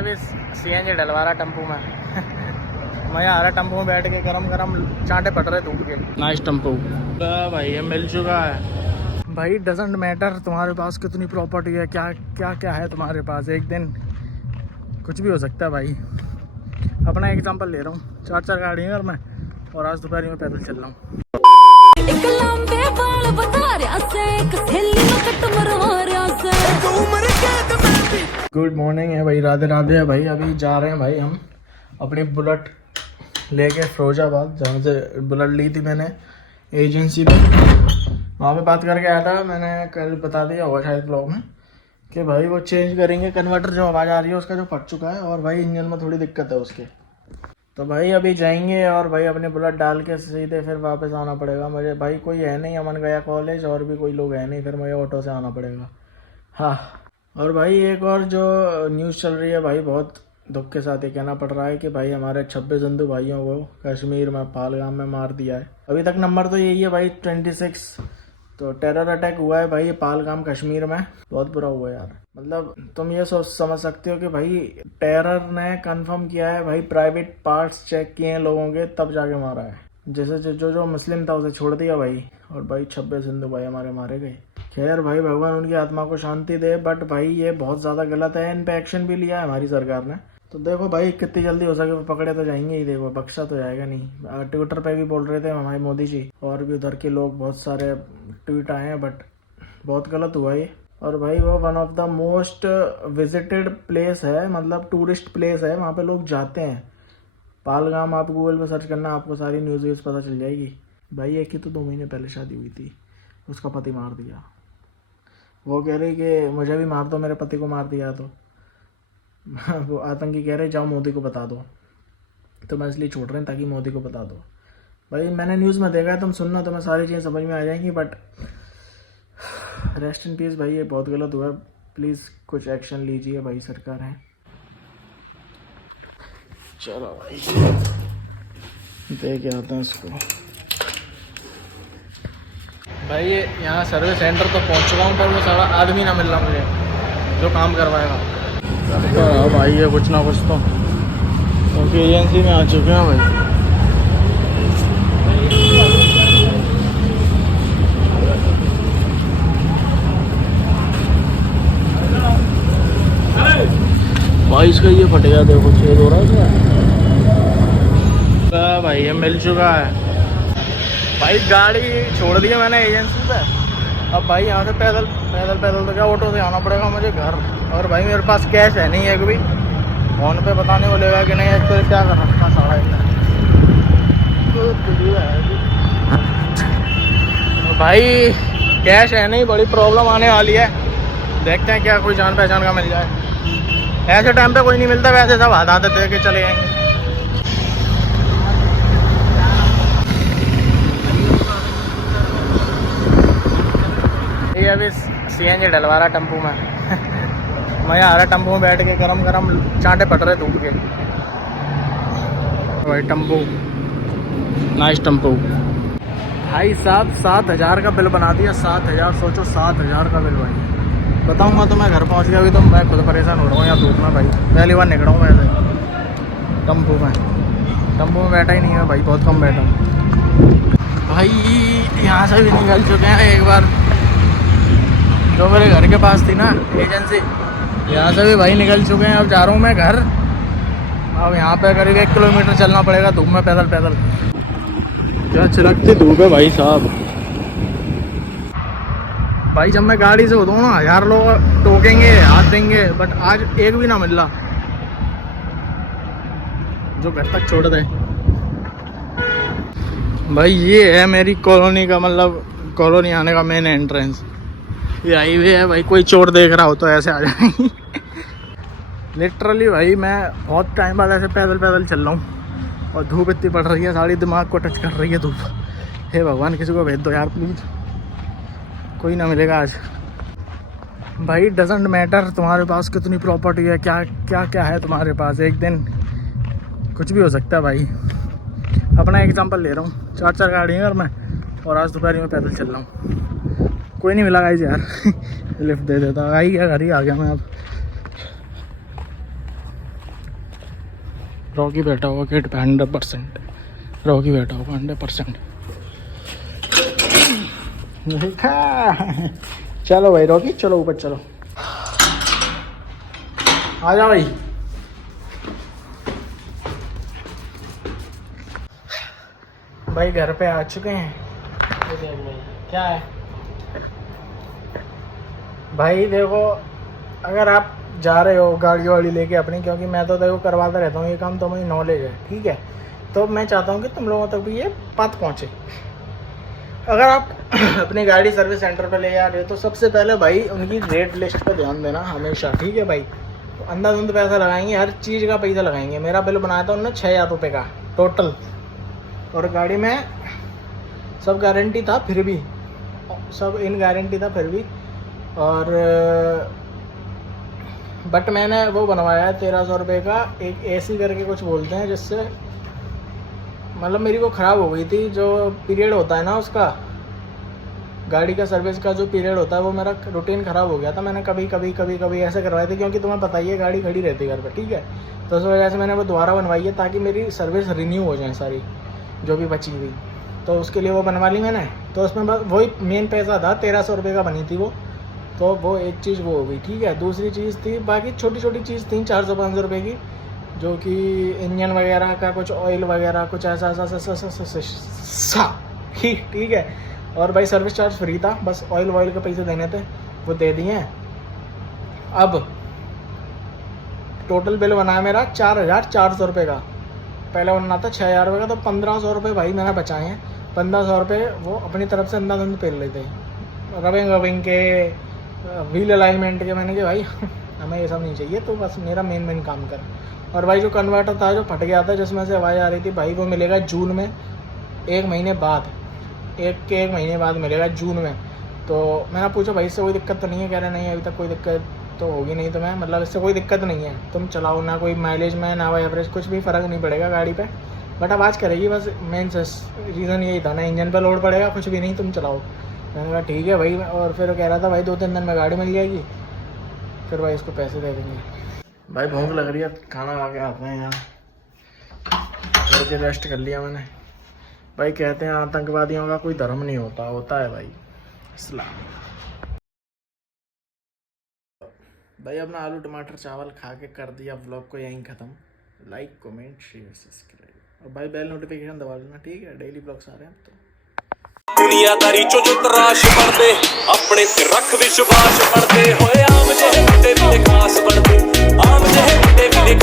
अभी सीएनजी डलवा रहा टेम्पो में मज़ा आ रहा टेम्पो में बैठ के, गरम गरम चांटे पट रहे धूप के। नाइस टेम्पो भाई, ये मिल चुका है भाई। डजेंट मैटर तुम्हारे पास कितनी प्रॉपर्टी है, क्या क्या क्या है तुम्हारे पास, एक दिन कुछ भी हो सकता है भाई। अपना एग्जांपल ले रहा हूँ, 4 गाड़ी है और मैं, और आज दोपहर में पैदल चल रहा हूँ। गुड मॉर्निंग है भाई, राधे राधे है भाई। अभी जा रहे हैं भाई हम अपनी बुलेट लेके फिरोजाबाद, जहाँ से बुलेट ली थी मैंने एजेंसी में। वहाँ पे बात करके आया था, मैंने कल बता दिया होगा शायद ब्लॉग में कि भाई वो चेंज करेंगे कन्वर्टर, जो आवाज़ आ रही है उसका जो फट चुका है, और भाई इंजन में थोड़ी दिक्कत है उसके। तो भाई अभी जाएंगे और भाई अपने बुलेट डाल के सीधे फिर वापस आना पड़ेगा मुझे। भाई कोई है नहीं, अमन गया कॉलेज और भी कोई लोग है नहीं, फिर मुझे ऑटो से आना पड़ेगा। हाँ, और भाई एक और जो न्यूज़ चल रही है भाई, बहुत दुख के साथ ये कहना पड़ रहा है कि भाई हमारे 26 हिंदू भाइयों को कश्मीर में पहलगाम में मार दिया है। अभी तक नंबर तो यही है भाई 26। तो टेरर अटैक हुआ है भाई पहलगाम कश्मीर में, बहुत बुरा हुआ यार। मतलब तुम ये समझ सकते हो कि भाई टेरर ने कंफर्म किया है भाई, प्राइवेट पार्ट्स चेक किए हैं लोगों के, तब जाके मारा है। जैसे जो मुस्लिम था उसे छोड़ दिया भाई, और भाई 26 हिंदू भाई हमारे मारे गए। खैर भाई भगवान उनकी आत्मा को शांति दे, बट भाई ये बहुत ज़्यादा गलत है। इन पे एक्शन भी लिया है हमारी सरकार ने। तो देखो भाई कितनी जल्दी हो सके पकड़े तो जाएंगे ही, देखो बख्शा तो जाएगा नहीं। ट्विटर पे भी बोल रहे थे हमारे मोदी जी, और भी उधर के लोग बहुत सारे ट्वीट आए हैं, बट बहुत गलत हुआ ये। और भाई वो one of the most visited place है, मतलब टूरिस्ट प्लेस है, वहाँ पे लोग जाते हैं। पहलगाम आप गूगल पे सर्च करना, आपको सारी न्यूज़ पता चल जाएगी। भाई एक ही तो 2 महीने पहले शादी हुई थी, उसका पति मार दिया। वो कह रही कि मुझे भी मार दो, मेरे पति को मार दिया। तो वो आतंकी कह रहे जाओ मोदी को बता दो, तो मैं इसलिए छोड़ रहे हैं ताकि मोदी को बता दो। भाई मैंने न्यूज़ में देखा है, तुम सुनना, तुम्हें सारी चीज़ें समझ में आ जाएंगी। बट रेस्ट इन पीस भाई, ये बहुत गलत हुआ। प्लीज़ कुछ एक्शन लीजिए भाई, सरकार है। चलो भाई देख के आते हैं इसको। भाई ये यहाँ सर्विस सेंटर तो पहुँच चुका हूँ, पर वो सारा आदमी ना मिल रहा मुझे जो काम करवाएगा। तो भाई ये कुछ ना कुछ तो, क्योंकि एजेंसी में आ चुके हैं भाई। भाई इसका ये फट गया, देखो छेद हो रहा है क्या भाई। ये मिल चुका है भाई, गाड़ी छोड़ दी है मैंने एजेंसी पे। अब भाई यहाँ से पैदल तो क्या, ऑटो से आना पड़ेगा मुझे घर। और भाई मेरे पास कैश है नहीं एक भी, फोन पे बताने बोलेगा कि नहीं, एक्चुअली क्या करना था सारा तो भाई कैश है नहीं, बड़ी प्रॉब्लम आने वाली है। देखते हैं क्या कोई जान पहचान का मिल जाए। ऐसे टाइम पे कोई नहीं मिलता, वैसे सब हाथ आते दे के चले जाएंगे। ये अभी सीएनजी डलवा रहा टेम्पो में मज़ा आ रहा टेम्पो में बैठ के, गरम गरम चांटे पट रहे धूप के। भाई टेम्पो, नाइस टेम्पो भाई साहब। 7,000 का बिल बना दिया, 7,000। सोचो 7,000 का बिल भाई। बताऊंगा तो मैं घर पहुंच गया, अभी तो मैं खुद परेशान हो रहा हूँ यहाँ धूप में भाई। पहली बार निकला हूँ वैसे टेम्पो में बैठा ही नहीं है भाई, बहुत कम बैठा हूँ भाई। यहाँ से भी निकल चुके हैं एक बार, जो मेरे घर के पास थी ना एजेंसी, यहाँ से भी भाई निकल चुके हैं। अब जा रहा हूँ मैं घर। अब यहाँ पे करीब 1 किलोमीटर चलना पड़ेगा धूप में पैदल। क्या चिलकती धूप है भाई साहब। भाई जब मैं गाड़ी से उतरूँ ना, 1000 लोग टोकेंगे, हाथ देंगे, बट आज एक भी ना मिल रहा जो घर तक छोड़ दे। भाई ये है मेरी कॉलोनी का, मतलब कॉलोनी आने का मेन एंट्रेंस। ये हाईवे है भाई, कोई चोर देख रहा हो तो ऐसे आ जाएंगे लिटरली भाई मैं बहुत टाइम बाद ऐसे पैदल चल रहा हूँ, और धूप इतनी पड़ रही है, सारी दिमाग को टच कर रही है धूप। हे भगवान किसी को भेज दो यार प्लीज़, कोई ना मिलेगा आज। भाई डजेंट मैटर तुम्हारे पास कितनी प्रॉपर्टी है, क्या क्या क्या है तुम्हारे पास, एक दिन कुछ भी हो सकता है भाई। अपना एग्जांपल ले रहा हूँ, 4 गाड़ी है और मैं, और आज दोपहर में पैदल चल रहा हूँ। कोई नहीं मिला गाइस यार लिफ्ट दे देता। आई क्या, घर ही आ गया मैं अब। रॉकी बैठा हुआ गेट पे 100%। रॉकी बैठा हुआ 100%। चलो भाई रॉकी, चलो ऊपर चलो, आ जा भाई। भाई घर पे आ चुके हैं। क्या है भाई, देखो अगर आप जा रहे हो गाड़ी वाड़ी लेके अपनी, क्योंकि मैं तो देखो करवाता रहता हूँ ये काम, तो मुझे नॉलेज है, ठीक है। तो मैं चाहता हूँ कि तुम लोगों तक भी ये बात पहुँचे। अगर आप अपनी गाड़ी सर्विस सेंटर पे ले जा रहे हो तो सबसे पहले भाई उनकी रेट लिस्ट पे ध्यान देना हमेशा, ठीक है भाई। तो अंधाधुंध पैसा लगाएंगे, हर चीज़ का पैसा लगाएंगे। मेरा बिल बनाया था उन्होंने 6,000 रुपये का टोटल, और गाड़ी में सब गारंटी था, फिर भी सब इन गारंटी था फिर भी। और बट मैंने वो बनवाया है 1,300 रुपये का एक AC करके कुछ बोलते हैं, जिससे मतलब मेरी वो ख़राब हो गई थी। जो पीरियड होता है ना उसका, गाड़ी का सर्विस का जो पीरियड होता है, वो मेरा रूटीन ख़राब हो गया था। मैंने कभी ऐसे करवाए थे, क्योंकि तुम्हें पता ही है गाड़ी खड़ी रहती है घर पर, ठीक है। तो उस वजह से मैंने वो दोबारा बनवाई है, ताकि मेरी सर्विस रिन्यू हो जाए सारी जो भी बची हुई। तो उसके लिए वो बनवा ली मैंने। तो उसमें बस वही मेन पैसा था, 1,300 रुपये का बनी थी वो। तो वो एक चीज़ वो हो गई, ठीक है। दूसरी चीज़ थी, बाकी छोटी छोटी चीज़ थी 400-500 रुपये की, जो कि इंजन वगैरह का कुछ ऑयल वगैरह कुछ ऐसा ठीक है। और भाई सर्विस चार्ज फ्री था, बस ऑयल वॉयल के पैसे देने थे, वो दे दिए हैं। अब टोटल बिल बना मेरा 4,400 रुपये का। पहले बनना था 6,000 रुपये का, तो 1,500 रुपये भाई मैंने बचाए हैं। 1,500 रुपये वो अपनी तरफ से अंधाधुंध पेल लेते हैं, रबिंग के व्हील अलाइनमेंट के। मैंने कहा भाई हमें ये सब नहीं चाहिए, तो बस मेरा मेन काम कर। और भाई जो कन्वर्टर था जो फट गया था, जिसमें से आवाज़ आ रही थी, भाई वो मिलेगा जून में, 1 महीने बाद, एक महीने बाद मिलेगा जून में। तो मैंने पूछा भाई इससे कोई दिक्कत तो नहीं है? कह रहे नहीं अभी तक कोई दिक्कत तो होगी नहीं। तो मैं मतलब इससे कोई दिक्कत नहीं है, तुम चलाओ ना, कोई माइलेज में ना एवरेज कुछ भी फ़र्क नहीं पड़ेगा गाड़ी पे, बट आवाज़ करेगी बस। मेन रीज़न यही था ना, इंजन पे लोड पड़ेगा, कुछ भी नहीं, तुम चलाओ। मैंने कहा ठीक है भाई। और फिर कह रहा था भाई 2-3 दिन में गाड़ी मिल जाएगी, फिर भाई इसको पैसे दे देंगे। भाई भूख लग रही है, खाना खा के आते हैं यार। थोड़ी देर रेस्ट कर लिया मैंने। भाई कहते हैं आतंकवादियों का कोई धर्म नहीं होता, होता है भाई इस्लाम। भाई अपना आलू टमाटर चावल खा के कर दिया व्लॉग को यहीं ख़त्म। लाइक कमेंट शेयर सब्सक्राइब, और भाई बेल नोटिफिकेशन दबा देना, ठीक है। डेली ब्लॉग्स आ रहे हैं अब तो। दुनियादारी चो जो तराश पड़ते अपने ते रख विश्वास पड़ते होए, आम जहे बड़े भी खास बनते, आम जहे बड़े भी